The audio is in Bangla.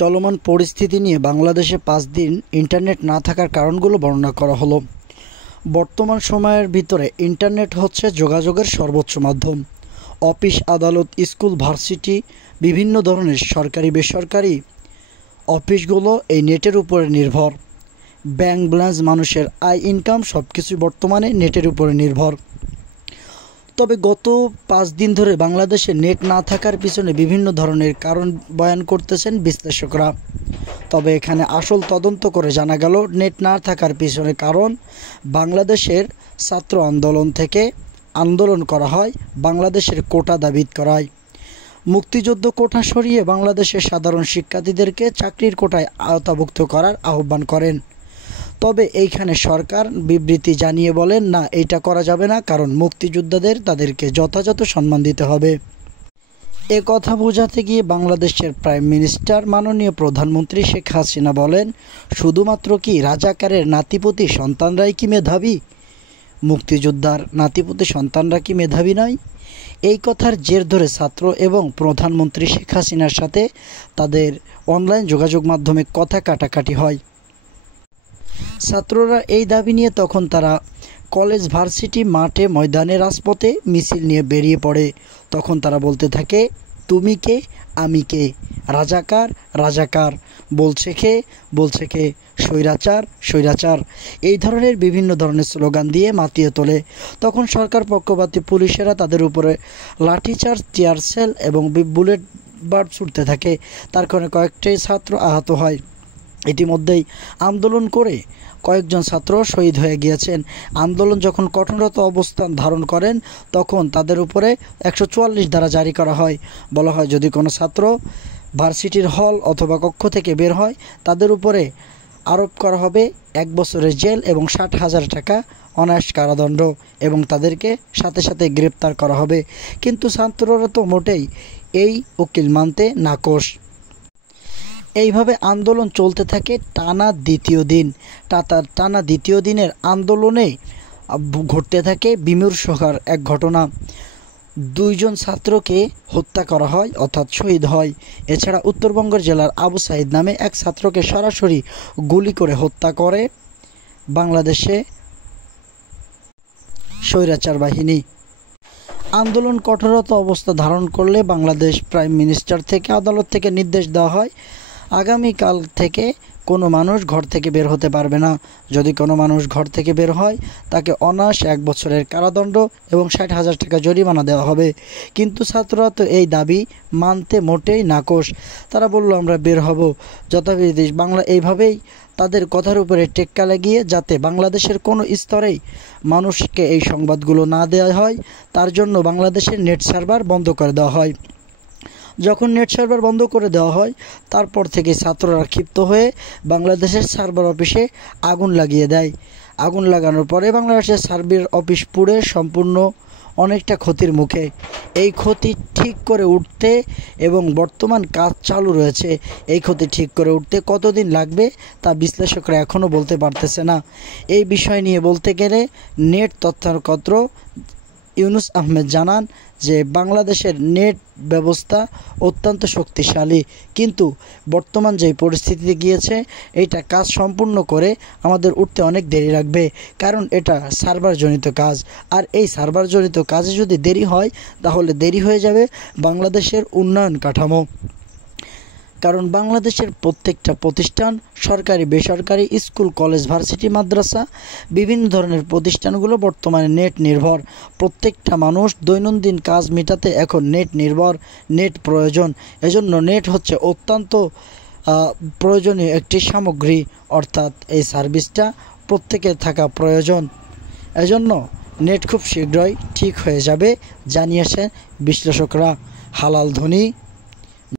চলমান পরিস্থিতি নিয়ে বাংলাদেশে 5 দিন ইন্টারনেট না থাকার কারণগুলো বর্ণনা করা হলো। বর্তমান সময়ের ভিতরে ইন্টারনেট হচ্ছে যোগাযোগের সর্বোচ্চ মাধ্যম। অফিস, আদালত, স্কুল, ভার্সিটি, বিভিন্ন ধরনের সরকারি বেসরকারি অফিসগুলো এই নেটের উপরে নির্ভর। ব্যাংক ব্যালেন্স, মানুষের আয় ইনকাম সব কিছুই বর্তমানে নেটের উপরে নির্ভর। তবে গত 5 দিন ধরে বাংলাদেশে নেট না থাকার পিছনে বিভিন্ন ধরনের কারণ বয়ান করতেছেন বিশ্লেষকরা। তবে এখানে আসল তদন্ত করে জানা গেল নেট না থাকার পিছনে কারণ বাংলাদেশের ছাত্র আন্দোলন থেকে আন্দোলন করা হয়, বাংলাদেশের কোটা দাবি করা হয়। মুক্তিযুদ্ধ কোটা সরিয়ে বাংলাদেশের সাধারণ শিক্ষার্থীদেরকে চাকরির কোটায় আওতাভুক্ত করার আহ্বান করেন। তবে এইখানে সরকার বিবৃতি জানিয়ে বলেন না, এটা করা যাবে না, কারণ মুক্তিযোদ্ধাদের তাদেরকে যথাযথ সম্মান দিতে হবে। এ কথা বোঝাতে গিয়ে বাংলাদেশের প্রাইম মিনিস্টার মাননীয় প্রধানমন্ত্রী শেখ হাসিনা বলেন, শুধুমাত্র কি রাজাকারের নাতিপুতি সন্তানরাই কি মেধাবী? মুক্তিযোদ্ধার নাতিপুতি সন্তানরা কি মেধাবী নয়? এই কথার জের ধরে ছাত্র এবং প্রধানমন্ত্রী শেখ হাসিনার সাথে তাদের অনলাইন যোগাযোগ মাধ্যমে কথা কাটাকাটি হয়। ছাত্ররা এই দাবি নিয়ে তখন তারা কলেজ, ভার্সিটি, মাঠে, ময়দানে, রাজপথে মিছিল নিয়ে বেরিয়ে পড়ে। তখন তারা বলতে থাকে, তুমি কে, আমি কে, রাজাকার রাজাকার, বলছে কে, স্বৈরাচার স্বৈরাচার, এই ধরনের বিভিন্ন ধরনের স্লোগান দিয়ে মাতিয়ে তোলে। তখন সরকার পক্ষপাতী পুলিশেরা তাদের উপরে লাঠিচার্জ, টিয়ার সেল এবং বুলেট বার্ড ছুটতে থাকে। তার কারণে কয়েকটি ছাত্র আহত হয়। ইতিমধ্যেই আন্দোলন করে কয়েকজন ছাত্র শহীদ হয়ে গিয়েছেন। আন্দোলন যখন কঠোরত অবস্থান ধারণ করেন তখন তাদের উপরে 144 ধারা জারি করা হয়। বলা হয়, যদি কোনো ছাত্র ভার্সিটির হল অথবা কক্ষ থেকে বের হয় তাদের উপরে আরোপ করা হবে 1 বছরের জেল এবং 60,000 টাকা অনায়াস কারাদণ্ড, এবং তাদেরকে সাথে সাথে গ্রেপ্তার করা হবে। কিন্তু ছাত্ররা তো মোটেই এই উকিল মানতে নাকশ। এইভাবে আন্দোলন চলতে থাকে টানা দ্বিতীয় দিনের আন্দোলনে ঘটতে থাকে বিমর্ষকর এক ঘটনা। 2 জন ছাত্রকে হত্যা করা হয়, অর্থাৎ শহীদ হয়। এছাড়া উত্তরবঙ্গের জেলার আবু সাইদ নামে এক ছাত্রকে সরাসরি গুলি করে হত্যা করে বাংলাদেশে স্বৈরাচার বাহিনী। আন্দোলন কঠোরতা অবস্থা ধারণ করলে বাংলাদেশ প্রাইম মিনিস্টার থেকে আদালত থেকে নির্দেশ দেওয়া হয়, আগামীকাল থেকে কোনো মানুষ ঘর থেকে বের হতে পারবে না। যদি কোনো মানুষ ঘর থেকে বের হয় তাকে অনায়াস 1 বছরের কারাদণ্ড এবং 60,000 টাকা জরিমানা দেওয়া হবে। কিন্তু ছাত্ররা তো এই দাবি মানতে মোটেই নাকশ। তারা বলল, আমরা বের হব যথাবিধি। বাংলা এইভাবেই তাদের কথার উপরে টেক্কা লাগিয়ে যাতে বাংলাদেশের কোনো স্তরেই মানুষকে এই সংবাদগুলো না দেওয়া হয়, তার জন্য বাংলাদেশের নেট সার্ভার বন্ধ করে দেওয়া হয়। যখন নেট সার্ভার বন্ধ করে দেওয়া হয় তারপর থেকে ছাত্ররা ক্ষিপ্ত হয়ে বাংলাদেশের সার্ভার অফিসে আগুন লাগিয়ে দেয়। আগুন লাগানোর পরে বাংলাদেশের সার্ভার অফিস পুড়ে সম্পূর্ণ অনেকটা ক্ষতির মুখে। এই ক্ষতি ঠিক করে উঠতে এবং বর্তমান কাজ চালু রয়েছে, এই ক্ষতি ঠিক করে উঠতে কতদিন লাগবে তা বিশ্লেষকরা এখনও বলতে পারতেছে না। এই বিষয় নিয়ে বলতে গেলে নেট তথ্যকর্তা ইউনুস আহমেদ জানান যে বাংলাদেশের নেট ব্যবস্থা অত্যন্ত শক্তিশালী, কিন্তু বর্তমান যে পরিস্থিতিতে গিয়েছে এটা কাজ সম্পূর্ণ করে আমাদের উঠতে অনেক দেরি লাগবে, কারণ এটা সার্ভারজনিত কাজ। আর এই সার্ভারজনিত কাজে যদি দেরি হয় তাহলে দেরি হয়ে যাবে বাংলাদেশের উন্নয়ন কাঠামো। কারণ বাংলাদেশের প্রত্যেকটা প্রতিষ্ঠান, সরকারি বেসরকারি, স্কুল, কলেজ, ভার্সিটি, মাদ্রাসা, বিভিন্ন ধরনের প্রতিষ্ঠানগুলো বর্তমানে নেট নির্ভর। প্রত্যেকটা মানুষ দৈনন্দিন কাজ মেটাতে এখন নেট নির্ভর, নেট প্রয়োজন। এজন্য নেট হচ্ছে অত্যন্ত প্রয়োজনীয় একটি সামগ্রী, অর্থাৎ এই সার্ভিসটা প্রত্যেকের থাকা প্রয়োজন। এজন্য নেট খুব শীঘ্রই ঠিক হয়ে যাবে জানিয়েছেন বিশ্লেষকরা। হালাল ধ্বনি।